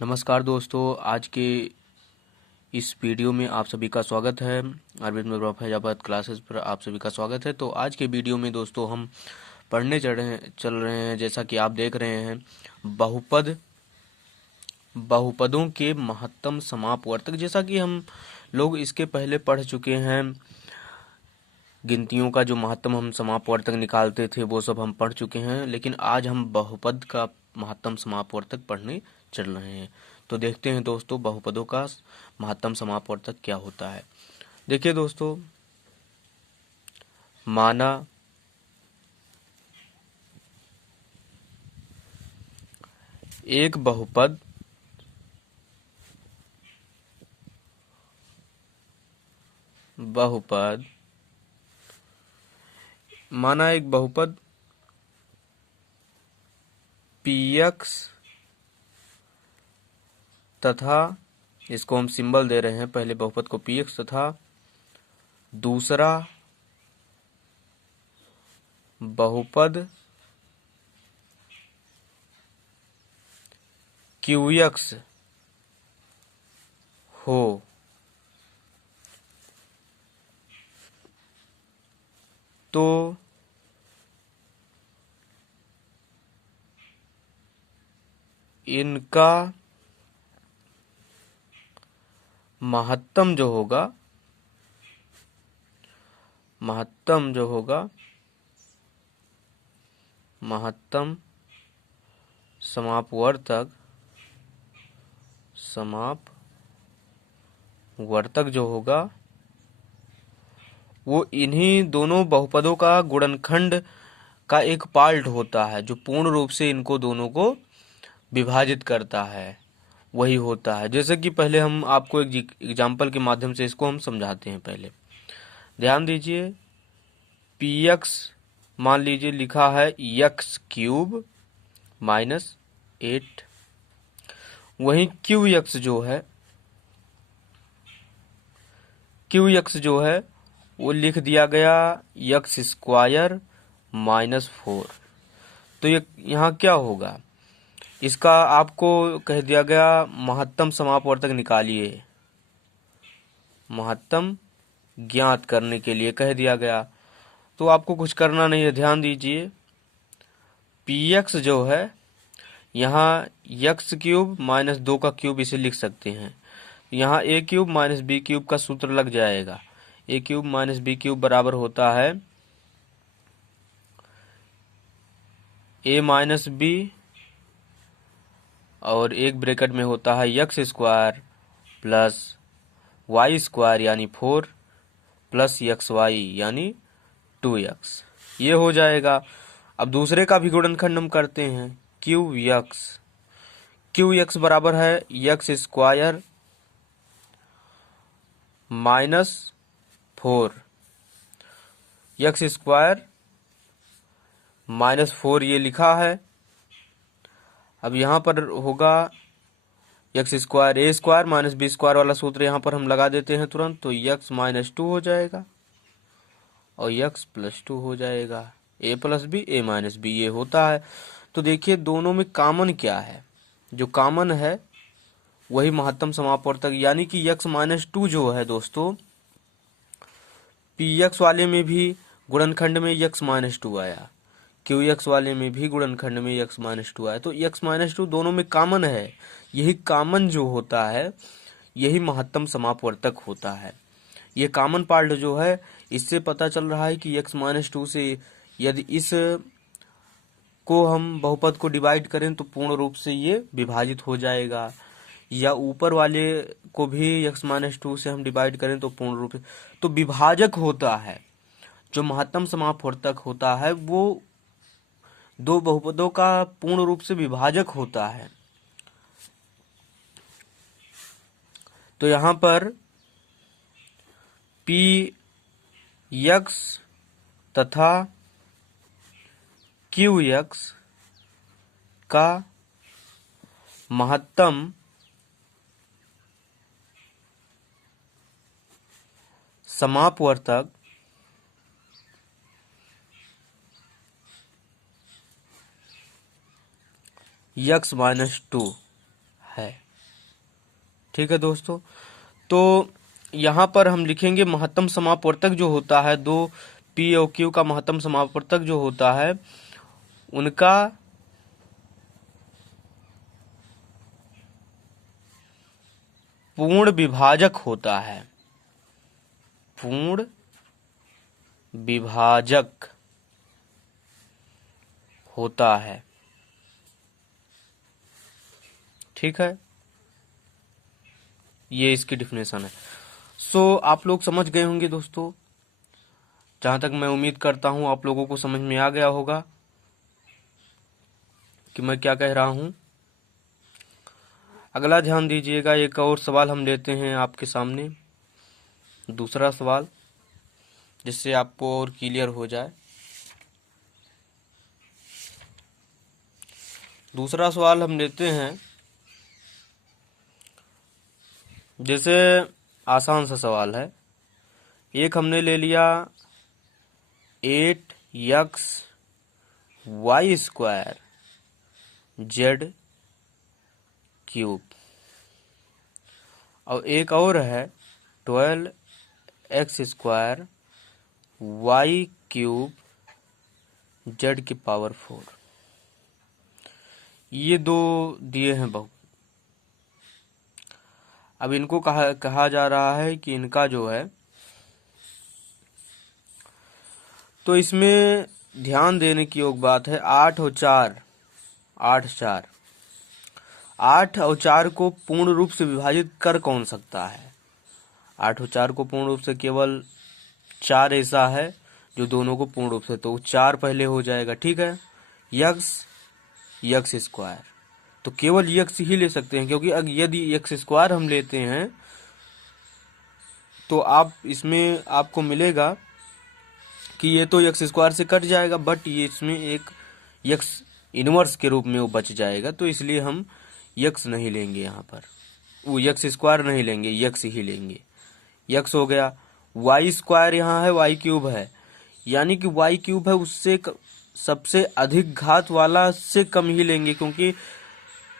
नमस्कार दोस्तों, आज के इस वीडियो में आप सभी का स्वागत है। अरविंद मिश्रा फैजाबाद क्लासेस पर आप सभी का स्वागत है। तो आज के वीडियो में दोस्तों हम पढ़ने चल रहे हैं, जैसा कि आप देख रहे हैं, बहुपदों के महत्तम समापवर्तक। जैसा कि हम लोग इसके पहले पढ़ चुके हैं, गिनतियों का जो महत्तम हम समापवर्तक निकालते थे वो सब हम पढ़ चुके हैं, लेकिन आज हम बहुपद का महत्तम समापवर्तक पढ़ने चल रहे हैं। तो देखते हैं दोस्तों, बहुपदों का महत्तम समापवर्तक क्या होता है। देखिए दोस्तों, माना एक बहुपद बहुपद माना एक बहुपद px तथा, इसको हम सिंबल दे रहे हैं, पहले बहुपद को px तथा दूसरा बहुपद qx हो, तो इनका महत्तम जो होगा महत्तम समापवर्तक जो होगा वो इन्हीं दोनों बहुपदों का गुणनखंड का एक पार्ट होता है, जो पूर्ण रूप से इनको दोनों को विभाजित करता है, वही होता है। जैसे कि पहले हम आपको एक एग्जाम्पल के माध्यम से इसको हम समझाते हैं। पहले ध्यान दीजिए, px मान लीजिए लिखा है x³ -8, वहीं qx जो है वो लिख दिया गया x² -4। तो ये यहाँ क्या होगा, इसका आपको कह दिया गया महत्तम समापवर्तक निकालिए, महत्तम ज्ञात करने के लिए कह दिया गया। तो आपको कुछ करना नहीं है, ध्यान दीजिए, px जो है यहाँ x³ -2 का क्यूब इसे लिख सकते हैं। यहाँ a³ -b³ का सूत्र लग जाएगा। a³ -b³ बराबर होता है a - b, और एक ब्रैकेट में होता है x² प्लस y² यानी 4 प्लस xy यानी 2x, ये हो जाएगा। अब दूसरे का भी गुणनखंड हम करते हैं, qx बराबर है x² -4, x² -4 ये लिखा है। अब यहाँ पर होगा x² a² -b² वाला सूत्र यहाँ पर हम लगा देते हैं तुरंत, तो x - 2 हो जाएगा और x + 2 हो जाएगा, a + b a - b ये होता है। तो देखिए दोनों में कॉमन क्या है, जो कॉमन है वही महत्तम समापवर्तक, यानी कि x - 2 जो है दोस्तों, px वाले में भी गुणनखंड में x - 2 आया, qx वाले में भी गुणनखंड में x - 2 आया, तो x - 2 दोनों में कॉमन है। यही कॉमन जो होता है यही महत्तम समापवर्तक होता है। ये कॉमन पार्ट जो है, इससे पता चल रहा है कि x - 2 से यदि इस को हम बहुपद को डिवाइड करें तो पूर्ण रूप से ये विभाजित हो जाएगा, या ऊपर वाले को भी x - 2 से हम डिवाइड करें तो पूर्ण रूप से, तो विभाजक होता है। जो महत्तम समापवर्तक होता है वो दो बहुपदों का पूर्ण रूप से विभाजक होता है। तो यहाँ पर px तथा qx का महत्तम समापवर्तक x - 2 है। ठीक है दोस्तों, तो यहाँ पर हम लिखेंगे महत्तम समापवर्तक जो होता है, दो पी और क्यू का महत्तम समापवर्तक जो होता है उनका पूर्ण विभाजक होता है, पूर्ण विभाजक होता है। ठीक है, ये इसकी डिफिनेशन है। आप लोग समझ गए होंगे दोस्तों, जहां तक मैं उम्मीद करता हूं आप लोगों को समझ में आ गया होगा कि मैं क्या कह रहा हूं। अगला ध्यान दीजिएगा, एक और सवाल हम लेते हैं आपके सामने, दूसरा सवाल, जिससे आपको और क्लियर हो जाए। दूसरा सवाल हम लेते हैं, जैसे आसान सा सवाल है। एक हमने ले लिया 8x(y)² z³ और एक और है 12x² y³ z⁴। ये दो दिए हैं बहु। अब इनको कहा जा रहा है कि इनका जो है, तो इसमें ध्यान देने की योग बात है, 8 और 4 को पूर्ण रूप से विभाजित कर कौन सकता है? 8 और 4 को पूर्ण रूप से केवल 4 ऐसा है जो दोनों को पूर्ण रूप से, तो 4 पहले हो जाएगा। ठीक है, x² तो केवल x ही ले सकते हैं, क्योंकि यदि x² हम लेते हैं तो आप इसमें आपको मिलेगा कि ये तो x² से कट जाएगा, बट ये इसमें एक x इनवर्स के रूप में वो बच जाएगा, तो इसलिए हम x नहीं लेंगे, यहाँ पर वो x² नहीं लेंगे, x ही लेंगे। x हो गया, y² यहाँ है, y³ है, यानी कि y³ है, उससे सबसे अधिक घात वाला से कम ही लेंगे, क्योंकि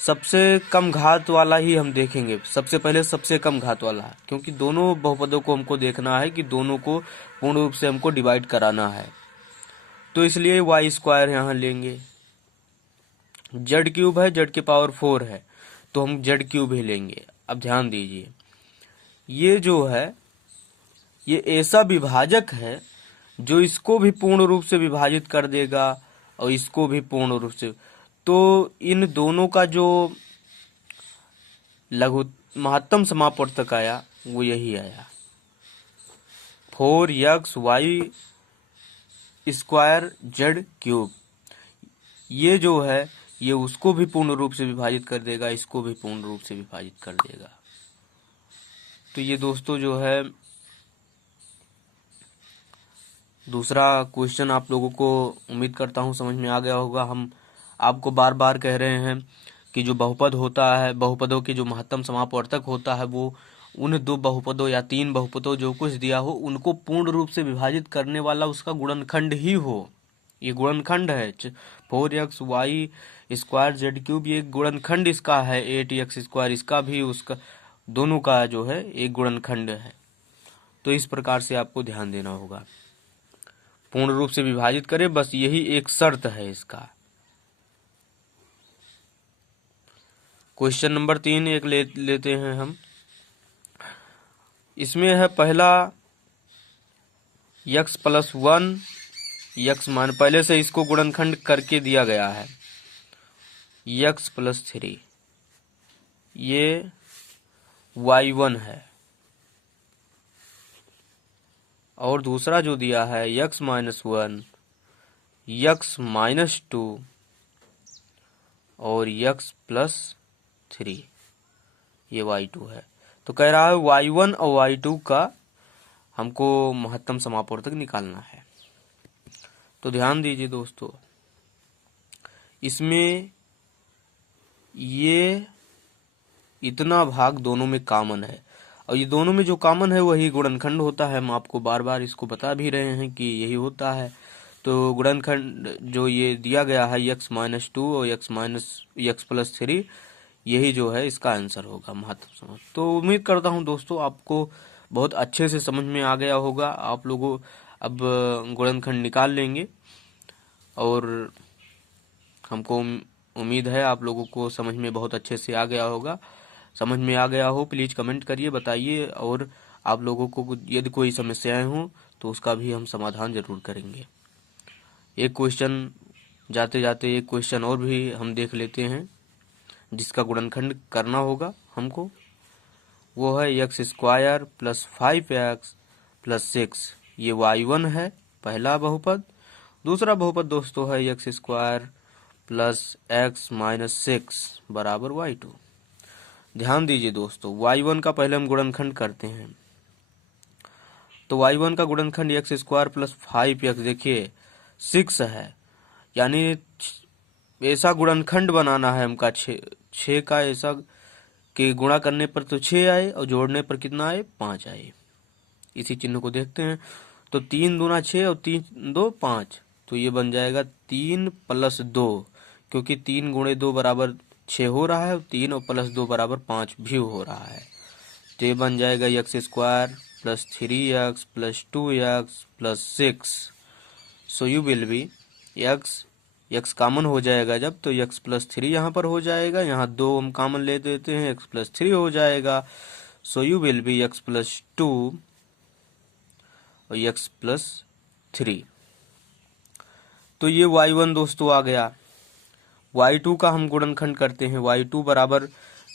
सबसे कम घात वाला ही हम देखेंगे सबसे पहले, सबसे कम घात वाला, क्योंकि दोनों बहुपदों को हमको देखना है कि दोनों को पूर्ण रूप से हमको डिवाइड कराना है, तो इसलिए y² यहाँ लेंगे। z³ है, z⁴ है, तो हम z³ ही लेंगे। अब ध्यान दीजिए, ये जो है ये ऐसा विभाजक है जो इसको भी पूर्ण रूप से विभाजित कर देगा और इसको भी पूर्ण रूप से, तो इन दोनों का जो महत्तम समापवर्तक आया वो यही आया, 4xy² z³। ये जो है ये उसको भी पूर्ण रूप से विभाजित कर देगा, इसको भी पूर्ण रूप से विभाजित कर देगा। तो ये दोस्तों जो है दूसरा क्वेश्चन आप लोगों को उम्मीद करता हूँ समझ में आ गया होगा। हम आपको बार बार कह रहे हैं कि जो बहुपद होता है, बहुपदों के जो महत्तम समापवर्तक होता है, वो उन दो बहुपदों या तीन बहुपदों जो कुछ दिया हो उनको पूर्ण रूप से विभाजित करने वाला उसका गुणनखंड ही हो। ये गुणनखंड है, 4xy² z³ ये गुणनखंड इसका है, 8x², इसका भी उसका दोनों का जो है एक गुणनखंड है। तो इस प्रकार से आपको ध्यान देना होगा, पूर्ण रूप से विभाजित करे, बस यही एक शर्त है इसका। क्वेश्चन नंबर 3 एक लेते हैं हम। इसमें है पहला x+1 x मान, पहले से इसको गुणनखंड करके दिया गया है, x+3 ये y1 है, और दूसरा जो दिया है x-1 x-2 और x+3 ये y2 है। तो कह रहा है y1 और y2 का हमको महत्तम समापवर्तक निकालना है। तो ध्यान दीजिए दोस्तों, इसमें ये इतना भाग दोनों में कॉमन है, और ये दोनों में जो कॉमन है वही गुणनखंड होता है। हम आपको बार बार इसको बता भी रहे हैं कि यही होता है। तो गुणनखंड जो ये दिया गया है x-2 और x+3, यही जो है इसका आंसर होगा महत्तम समझ। तो उम्मीद करता हूँ दोस्तों आपको बहुत अच्छे से समझ में आ गया होगा। आप लोगों अब गुणनखंड निकाल लेंगे और हमको उम्मीद है आप लोगों को समझ में बहुत अच्छे से आ गया होगा। समझ में आ गया हो प्लीज़ कमेंट करिए, बताइए, और आप लोगों को यदि कोई समस्याएं हों तो उसका भी हम समाधान जरूर करेंगे। एक क्वेश्चन जाते जाते एक क्वेश्चन और भी हम देख लेते हैं जिसका गुणनखंड करना होगा हमको। वो है x square plus 5x plus 6। ये y1 है पहला बहुपद। दूसरा बहुपद दोस्तों है x square plus x minus 6 बराबर y2। ध्यान दीजिए दोस्तों, y1 का पहले हम गुणनखंड करते हैं। तो y1 का गुणनखंड एक्स स्क्वायर प्लस 5x, देखिए 6 है, यानी ऐसा गुणनखंड बनाना है हमका 6 का, ऐसा कि गुणा करने पर तो 6 आए और जोड़ने पर कितना आए, 5 आए। इसी चिन्ह को देखते हैं तो 3 दूना 6 और 3 2 5, तो ये बन जाएगा 3 प्लस 2, क्योंकि 3 गुणे 2 बराबर 6 हो रहा है, 3 और प्लस 2 बराबर 5 भी हो रहा है। तो ये बन जाएगा x square plus 3x plus 2x plus 6। So you will be x common हो जाएगा जब, तो एक्स प्लस 3 यहाँ पर हो जाएगा, यहाँ 2 हम कॉमन ले देते हैं, एक्स प्लस 3 हो जाएगा। So you will be x plus 2 और एक्स प्लस 3। तो ये y1 दोस्तों आ गया। y2 का हम गुणनखंड करते हैं। y2 बराबर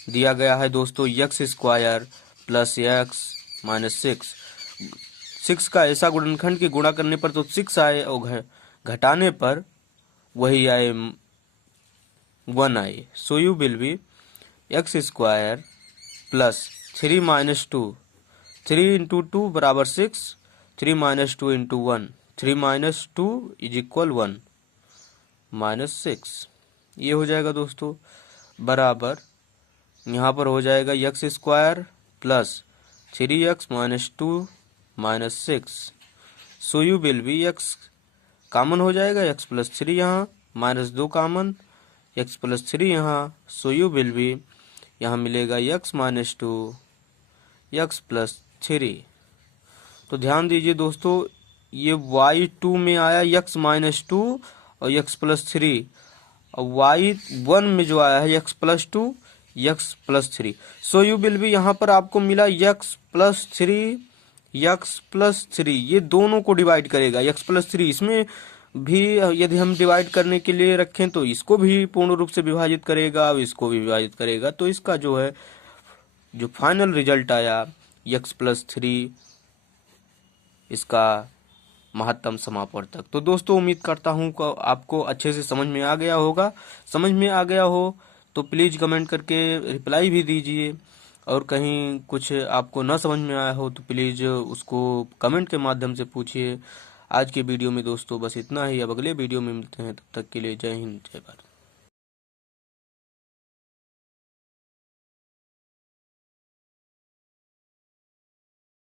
दिया गया है दोस्तों x square plus x minus 6 का ऐसा गुणनखंड कि गुणा करने पर तो 6 आए और घटाने पर वही आए 1 आए। So you will be x square plus 3 minus 2, 3 into 2 बराबर 6, 3 minus 2 into 1, 3 minus 2 is equal 1 minus 6। ये हो जाएगा दोस्तों बराबर, यहाँ पर हो जाएगा x square plus 3x minus 2 minus 6। So you will be x common हो जाएगा, एक्स प्लस 3 यहाँ, माइनस 2 कॉमन, एक्स प्लस 3 यहाँ। सो यू विल बी यहाँ मिलेगा एक्स माइनस 2 एक्स प्लस 3। तो ध्यान दीजिए दोस्तों, ये y2 में आया x माइनस 2 और x प्लस 3, और y1 में जो आया है x plus 2 x plus 3। So you will be यहाँ पर आपको मिला x प्लस 3 x प्लस 3, ये दोनों को डिवाइड करेगा x प्लस 3। इसमें भी यदि हम डिवाइड करने के लिए रखें तो इसको भी पूर्ण रूप से विभाजित करेगा, इसको भी विभाजित करेगा। तो इसका जो है जो फाइनल रिजल्ट आया x प्लस 3, इसका महत्तम समापवर्तक। तो दोस्तों उम्मीद करता हूँ कि आपको अच्छे से समझ में आ गया होगा। समझ में आ गया हो तो प्लीज़ कमेंट करके रिप्लाई भी दीजिए, और कहीं कुछ आपको न समझ में आया हो तो प्लीज़ उसको कमेंट के माध्यम से पूछिए। आज के वीडियो में दोस्तों बस इतना ही। अब अगले वीडियो में मिलते हैं, तब तक के लिए जय हिंद जय भारत।